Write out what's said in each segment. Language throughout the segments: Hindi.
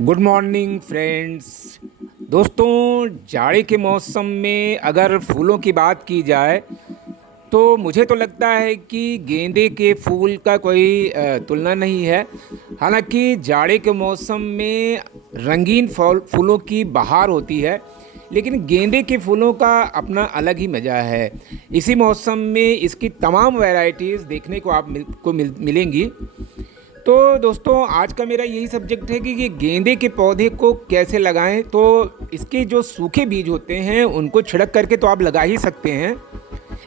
Good morning friends. दोस्तों, जाड़े के मौसम में अगर फूलों की बात की जाए तो मुझे तो लगता है कि गेंदे के फूल का कोई तुलना नहीं है। हालांकि जाड़े के मौसम में रंगीन फूलों की बहार होती है, लेकिन गेंदे के फूलों का अपना अलग ही मज़ा है। इसी मौसम में इसकी तमाम वैरायटीज़ देखने को मिलेंगी। तो दोस्तों, आज का मेरा यही सब्जेक्ट है कि ये गेंदे के पौधे को कैसे लगाएं। तो इसके जो सूखे बीज होते हैं उनको छिड़क करके तो आप लगा ही सकते हैं,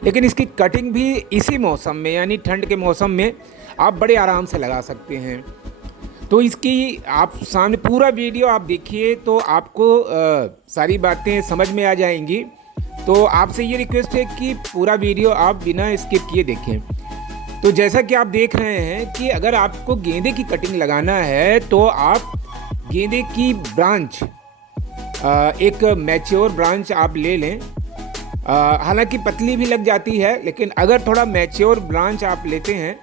लेकिन इसकी कटिंग भी इसी मौसम में यानी ठंड के मौसम में आप बड़े आराम से लगा सकते हैं। तो इसकी आप सामने पूरा वीडियो आप देखिए तो आपको सारी बातें समझ में आ जाएंगी। तो आपसे ये रिक्वेस्ट है कि पूरा वीडियो आप बिना स्किप किए देखें। तो जैसा कि आप देख रहे हैं कि अगर आपको गेंदे की कटिंग लगाना है तो आप गेंदे की ब्रांच, एक मैच्योर ब्रांच आप ले लें। हालांकि पतली भी लग जाती है, लेकिन अगर थोड़ा मैच्योर ब्रांच आप लेते हैं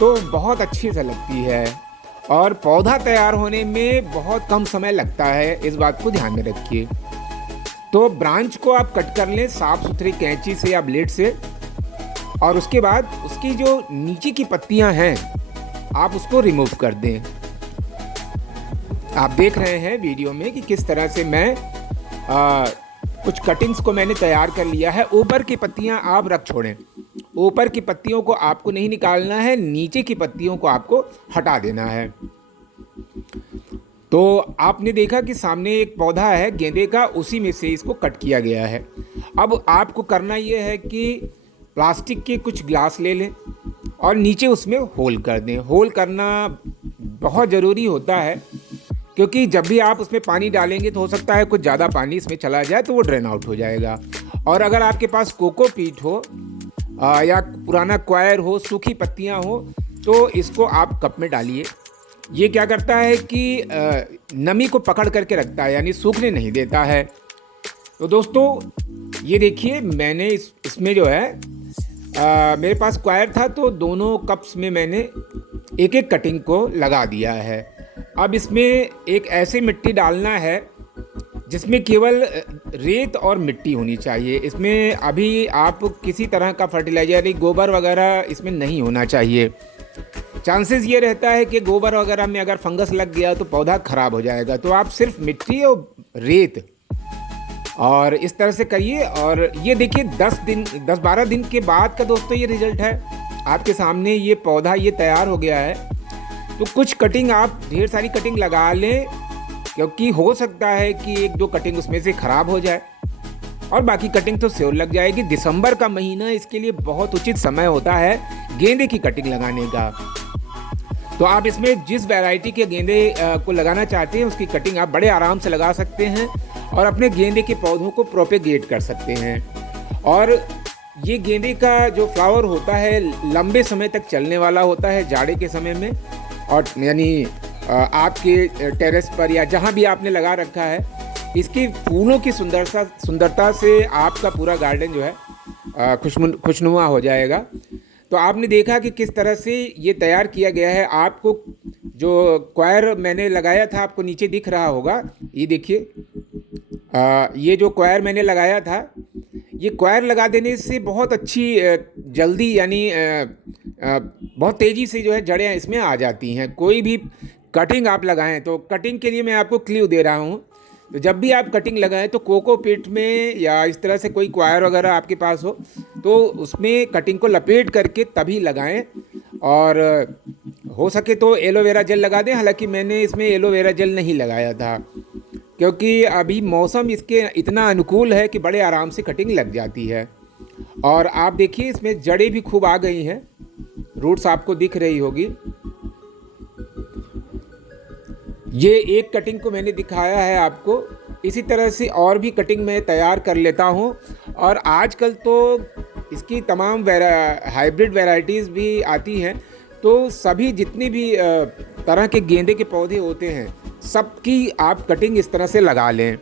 तो बहुत अच्छी सा लगती है और पौधा तैयार होने में बहुत कम समय लगता है। इस बात को ध्यान में रखिए। तो ब्रांच को आप कट कर लें साफ़ सुथरी कैंची से या ब्लेड से, और उसके बाद उसकी जो नीचे की पत्तियां हैं आप उसको रिमूव कर दें। आप देख रहे हैं वीडियो में कि किस तरह से मैं कुछ कटिंग्स को मैंने तैयार कर लिया है। ऊपर की पत्तियां आप रख छोड़ें। ऊपर की पत्तियों को आपको नहीं निकालना है, नीचे की पत्तियों को आपको हटा देना है। तो आपने देखा कि सामने एक पौधा है गेंदे का, उसी में से इसको कट किया गया है। अब आपको करना ये है कि प्लास्टिक के कुछ ग्लास ले लें और नीचे उसमें होल कर दें। होल करना बहुत ज़रूरी होता है, क्योंकि जब भी आप उसमें पानी डालेंगे तो हो सकता है कुछ ज़्यादा पानी इसमें चला जाए तो वो ड्रेन आउट हो जाएगा। और अगर आपके पास कोकोपीट हो या पुराना क्वायर हो, सूखी पत्तियां हो, तो इसको आप कप में डालिए। ये क्या करता है कि नमी को पकड़ करके रखता है, यानी सूखने नहीं देता है। तो दोस्तों, ये देखिए मैंने इसमें जो है मेरे पास क्वायर था, तो दोनों कप्स में मैंने एक एक कटिंग को लगा दिया है। अब इसमें एक ऐसी मिट्टी डालना है जिसमें केवल रेत और मिट्टी होनी चाहिए। इसमें अभी आप किसी तरह का फर्टिलाइजर, गोबर वगैरह इसमें नहीं होना चाहिए। चांसेस ये रहता है कि गोबर वगैरह में अगर फंगस लग गया तो पौधा ख़राब हो जाएगा। तो आप सिर्फ मिट्टी और रेत और इस तरह से करिए। और ये देखिए 10-12 दिन के बाद का दोस्तों ये रिजल्ट है। आपके सामने ये पौधा ये तैयार हो गया है। तो कुछ कटिंग आप ढेर सारी कटिंग लगा लें, क्योंकि हो सकता है कि एक दो कटिंग उसमें से ख़राब हो जाए और बाकी कटिंग तो श्योर लग जाएगी। दिसंबर का महीना इसके लिए बहुत उचित समय होता है गेंदे की कटिंग लगाने का। तो आप इसमें जिस वैरायटी के गेंदे को लगाना चाहते हैं उसकी कटिंग आप बड़े आराम से लगा सकते हैं और अपने गेंदे के पौधों को प्रोपेगेट कर सकते हैं। और ये गेंदे का जो फ्लावर होता है लंबे समय तक चलने वाला होता है जाड़े के समय में। और यानी आपके टेरेस पर या जहाँ भी आपने लगा रखा है, इसकी फूलों की सुंदरता से आपका पूरा गार्डन जो है खुशनुमा हो जाएगा। तो आपने देखा कि किस तरह से ये तैयार किया गया है। आपको जो क्वायर मैंने लगाया था आपको नीचे दिख रहा होगा, ये देखिए। ये जो क्वायर मैंने लगाया था, ये क्वायर लगा देने से बहुत अच्छी जल्दी यानी बहुत तेज़ी से जो है जड़ें इसमें आ जाती हैं। कोई भी कटिंग आप लगाएं तो कटिंग के लिए मैं आपको क्लू दे रहा हूँ। तो जब भी आप कटिंग लगाएं तो कोकोपीट में या इस तरह से कोई क्वायर वगैरह आपके पास हो तो उसमें कटिंग को लपेट करके तभी लगाएं। और हो सके तो एलोवेरा जेल लगा दें। हालांकि मैंने इसमें एलोवेरा जेल नहीं लगाया था, क्योंकि अभी मौसम इसके इतना अनुकूल है कि बड़े आराम से कटिंग लग जाती है। और आप देखिए इसमें जड़ें भी खूब आ गई हैं, रूट्स आपको दिख रही होगी। ये एक कटिंग को मैंने दिखाया है आपको। इसी तरह से और भी कटिंग मैं तैयार कर लेता हूँ। और आजकल तो इसकी तमाम हाइब्रिड वैरायटीज़ भी आती हैं। तो सभी जितनी भी तरह के गेंदे के पौधे होते हैं सबकी आप कटिंग इस तरह से लगा लें।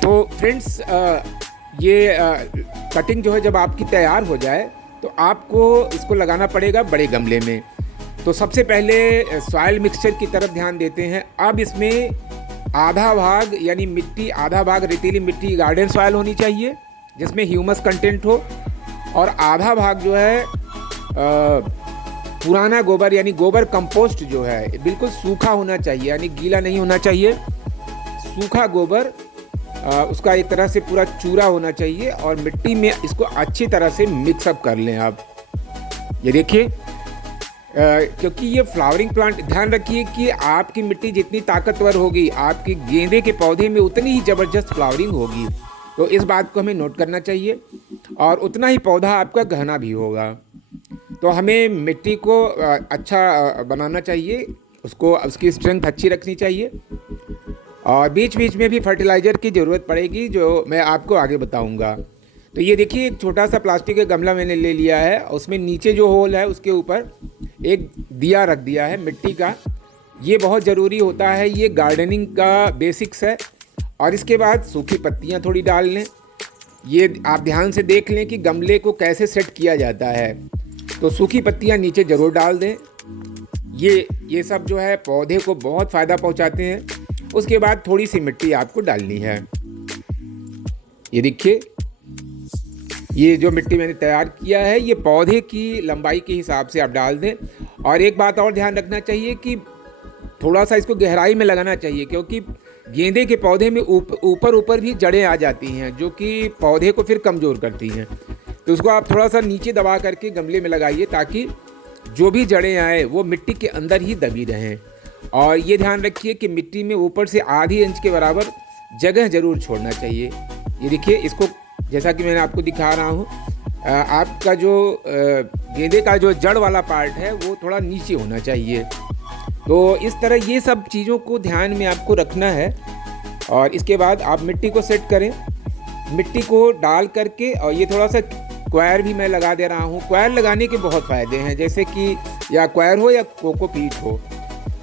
तो फ्रेंड्स, ये कटिंग जो है जब आपकी तैयार हो जाए तो आपको इसको लगाना पड़ेगा बड़े गमले में। तो सबसे पहले सॉइल मिक्सचर की तरफ ध्यान देते हैं। अब इसमें आधा भाग यानी मिट्टी, आधा भाग रेतीली मिट्टी गार्डन सॉइल होनी चाहिए जिसमें ह्यूमस कंटेंट हो, और आधा भाग जो है पुराना गोबर यानी गोबर कंपोस्ट जो है बिल्कुल सूखा होना चाहिए, यानी गीला नहीं होना चाहिए, सूखा गोबर उसका एक तरह से पूरा चूरा होना चाहिए, और मिट्टी में इसको अच्छी तरह से मिक्सअप कर लें आप। ये देखिए, क्योंकि ये फ्लावरिंग प्लांट, ध्यान रखिए कि आपकी मिट्टी जितनी ताकतवर होगी आपकी गेंदे के पौधे में उतनी ही ज़बरदस्त फ्लावरिंग होगी। तो इस बात को हमें नोट करना चाहिए, और उतना ही पौधा आपका घना भी होगा। तो हमें मिट्टी को अच्छा बनाना चाहिए, उसको उसकी स्ट्रेंथ अच्छी रखनी चाहिए, और बीच बीच में भी फर्टिलाइज़र की ज़रूरत पड़ेगी जो मैं आपको आगे बताऊंगा। तो ये देखिए, एक छोटा सा प्लास्टिक का गमला मैंने ले लिया है, उसमें नीचे जो होल है उसके ऊपर एक दिया रख दिया है मिट्टी का। ये बहुत ज़रूरी होता है, ये गार्डनिंग का बेसिक्स है। और इसके बाद सूखी पत्तियाँ थोड़ी डाल लें। ये आप ध्यान से देख लें कि गमले को कैसे सेट किया जाता है। तो सूखी पत्तियाँ नीचे ज़रूर डाल दें। ये सब जो है पौधे को बहुत फ़ायदा पहुँचाते हैं। उसके बाद थोड़ी सी मिट्टी आपको डालनी है। ये देखिए, ये जो मिट्टी मैंने तैयार किया है ये पौधे की लंबाई के हिसाब से आप डाल दें। और एक बात और ध्यान रखना चाहिए कि थोड़ा सा इसको गहराई में लगाना चाहिए, क्योंकि गेंदे के पौधे में ऊपर भी जड़ें आ जाती हैं जो कि पौधे को फिर कमज़ोर करती हैं। तो उसको आप थोड़ा सा नीचे दबा करके गमले में लगाइए, ताकि जो भी जड़ें आए वो मिट्टी के अंदर ही दबी रहें। और ये ध्यान रखिए कि मिट्टी में ऊपर से आधी इंच के बराबर जगह ज़रूर छोड़ना चाहिए। ये देखिए, इसको जैसा कि मैंने आपको दिखा रहा हूँ, आपका जो गेंदे का जो जड़ वाला पार्ट है वो थोड़ा नीचे होना चाहिए। तो इस तरह ये सब चीज़ों को ध्यान में आपको रखना है। और इसके बाद आप मिट्टी को सेट करें। मिट्टी को डाल करके, और ये थोड़ा सा क्वायर भी मैं लगा दे रहा हूँ। क्वायर लगाने के बहुत फ़ायदे हैं, जैसे कि या क्वायर हो या कोकोपीट हो।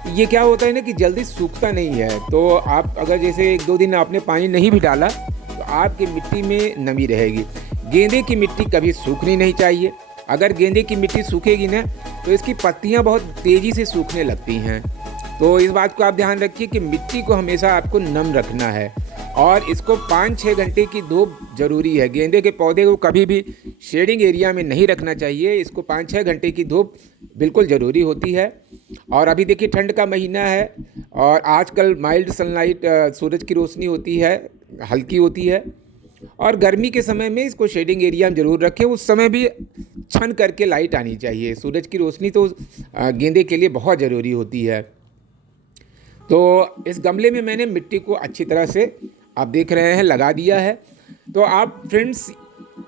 ये क्या होता है ना कि जल्दी सूखता नहीं है। तो आप अगर जैसे 1-2 दिन आपने पानी नहीं भी डाला तो आपकी मिट्टी में नमी रहेगी। गेंदे की मिट्टी कभी सूखनी नहीं चाहिए। अगर गेंदे की मिट्टी सूखेगी ना तो इसकी पत्तियां बहुत तेज़ी से सूखने लगती हैं। तो इस बात को आप ध्यान रखिए कि मिट्टी को हमेशा आपको नम रखना है, और इसको 5-6 घंटे की धूप ज़रूरी है। गेंदे के पौधे को कभी भी शेडिंग एरिया में नहीं रखना चाहिए। इसको 5-6 घंटे की धूप बिल्कुल ज़रूरी होती है। और अभी देखिए, ठंड का महीना है और आजकल माइल्ड सनलाइट, सूरज की रोशनी होती है, हल्की होती है। और गर्मी के समय में इसको शेडिंग एरिया में ज़रूर रखें। उस समय भी छन करके लाइट आनी चाहिए। सूरज की रोशनी तो गेंदे के लिए बहुत ज़रूरी होती है। तो इस गमले में मैंने मिट्टी को अच्छी तरह से, आप देख रहे हैं, लगा दिया है। तो आप फ्रेंड्स,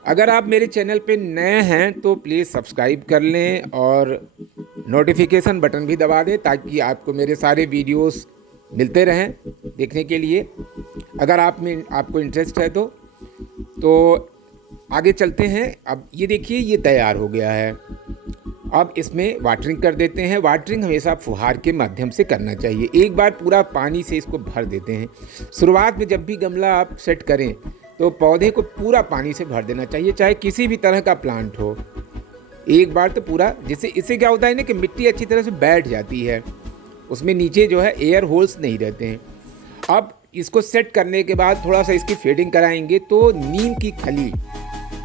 अगर आप मेरे चैनल पे नए हैं तो प्लीज़ सब्सक्राइब कर लें और नोटिफिकेशन बटन भी दबा दें, ताकि आपको मेरे सारे वीडियोस मिलते रहें देखने के लिए। अगर आपको इंटरेस्ट है तो आगे चलते हैं। अब ये देखिए, ये तैयार हो गया है। अब इसमें वाटरिंग कर देते हैं। वाटरिंग हमेशा फुहार के माध्यम से करना चाहिए। एक बार पूरा पानी से इसको भर देते हैं। शुरुआत में जब भी गमला आप सेट करें तो पौधे को पूरा पानी से भर देना चाहिए, चाहे किसी भी तरह का प्लांट हो। एक बार तो पूरा, जिससे इससे क्या होता है ना कि मिट्टी अच्छी तरह से बैठ जाती है, उसमें नीचे जो है एयर होल्स नहीं रहते हैं। अब इसको सेट करने के बाद थोड़ा सा इसकी फेडिंग कराएंगे। तो नीम की खली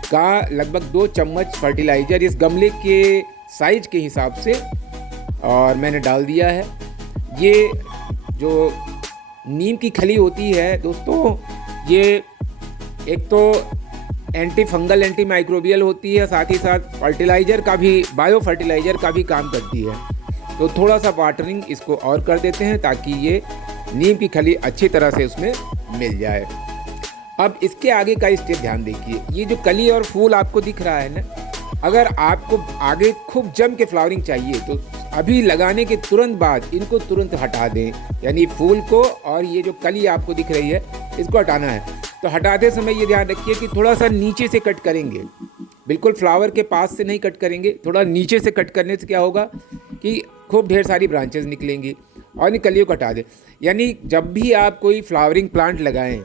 का लगभग 2 चम्मच फर्टिलाइज़र इस गमले के साइज के हिसाब से और मैंने डाल दिया है। ये जो नीम की खली होती है दोस्तों, ये एक तो एंटी फंगल, एंटी माइक्रोबियल होती है, साथ ही साथ फर्टिलाइज़र का भी, बायो फर्टिलाइज़र का भी काम करती है। तो थोड़ा सा वाटरिंग इसको और कर देते हैं ताकि ये नीम की खली अच्छी तरह से उसमें मिल जाए। अब इसके आगे का स्टेप ध्यान देखिए। ये जो कली और फूल आपको दिख रहा है ना, अगर आपको आगे खूब जम के फ्लावरिंग चाहिए तो अभी लगाने के तुरंत बाद इनको तुरंत हटा दें, यानी फूल को और ये जो कली आपको दिख रही है इसको हटाना है। तो हटाते समय ये ध्यान रखिए कि थोड़ा सा नीचे से कट करेंगे, बिल्कुल फ्लावर के पास से नहीं कट करेंगे। थोड़ा नीचे से कट करने से क्या होगा कि खूब ढेर सारी ब्रांचेस निकलेंगी और इन कलियों को हटा दें। यानी जब भी आप कोई फ्लावरिंग प्लांट लगाएं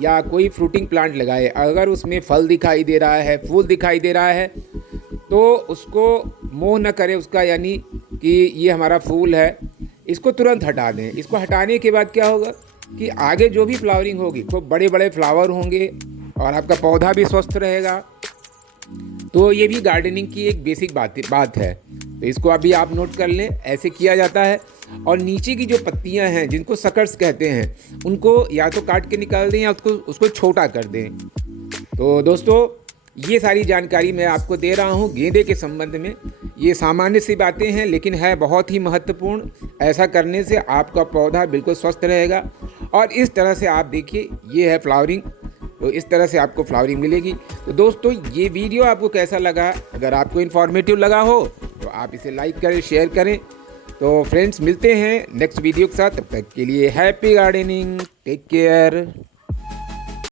या कोई फ्रूटिंग प्लांट लगाएं, अगर उसमें फल दिखाई दे रहा है, फूल दिखाई दे रहा है, तो उसको मोह न करें उसका, यानी कि ये हमारा फूल है, इसको तुरंत हटा दें। इसको हटाने के बाद क्या होगा कि आगे जो भी फ्लावरिंग होगी खूब बड़े बड़े फ्लावर होंगे और आपका पौधा भी स्वस्थ रहेगा। तो ये भी गार्डनिंग की एक बेसिक बात है, तो इसको अभी आप नोट कर लें, ऐसे किया जाता है। और नीचे की जो पत्तियां हैं जिनको सकर्स कहते हैं, उनको या तो काट के निकाल दें या उसको छोटा कर दें। तो दोस्तों, ये सारी जानकारी मैं आपको दे रहा हूँ गेंदे के संबंध में। ये सामान्य सी बातें हैं लेकिन है बहुत ही महत्वपूर्ण। ऐसा करने से आपका पौधा बिल्कुल स्वस्थ रहेगा। और इस तरह से आप देखिए, ये है फ्लावरिंग, तो इस तरह से आपको फ्लावरिंग मिलेगी। तो दोस्तों, ये वीडियो आपको कैसा लगा? अगर आपको इन्फॉर्मेटिव लगा हो तो आप इसे लाइक करें, शेयर करें। तो फ्रेंड्स, मिलते हैं नेक्स्ट वीडियो के साथ। तब तक के लिए हैप्पी गार्डनिंग, टेक केयर।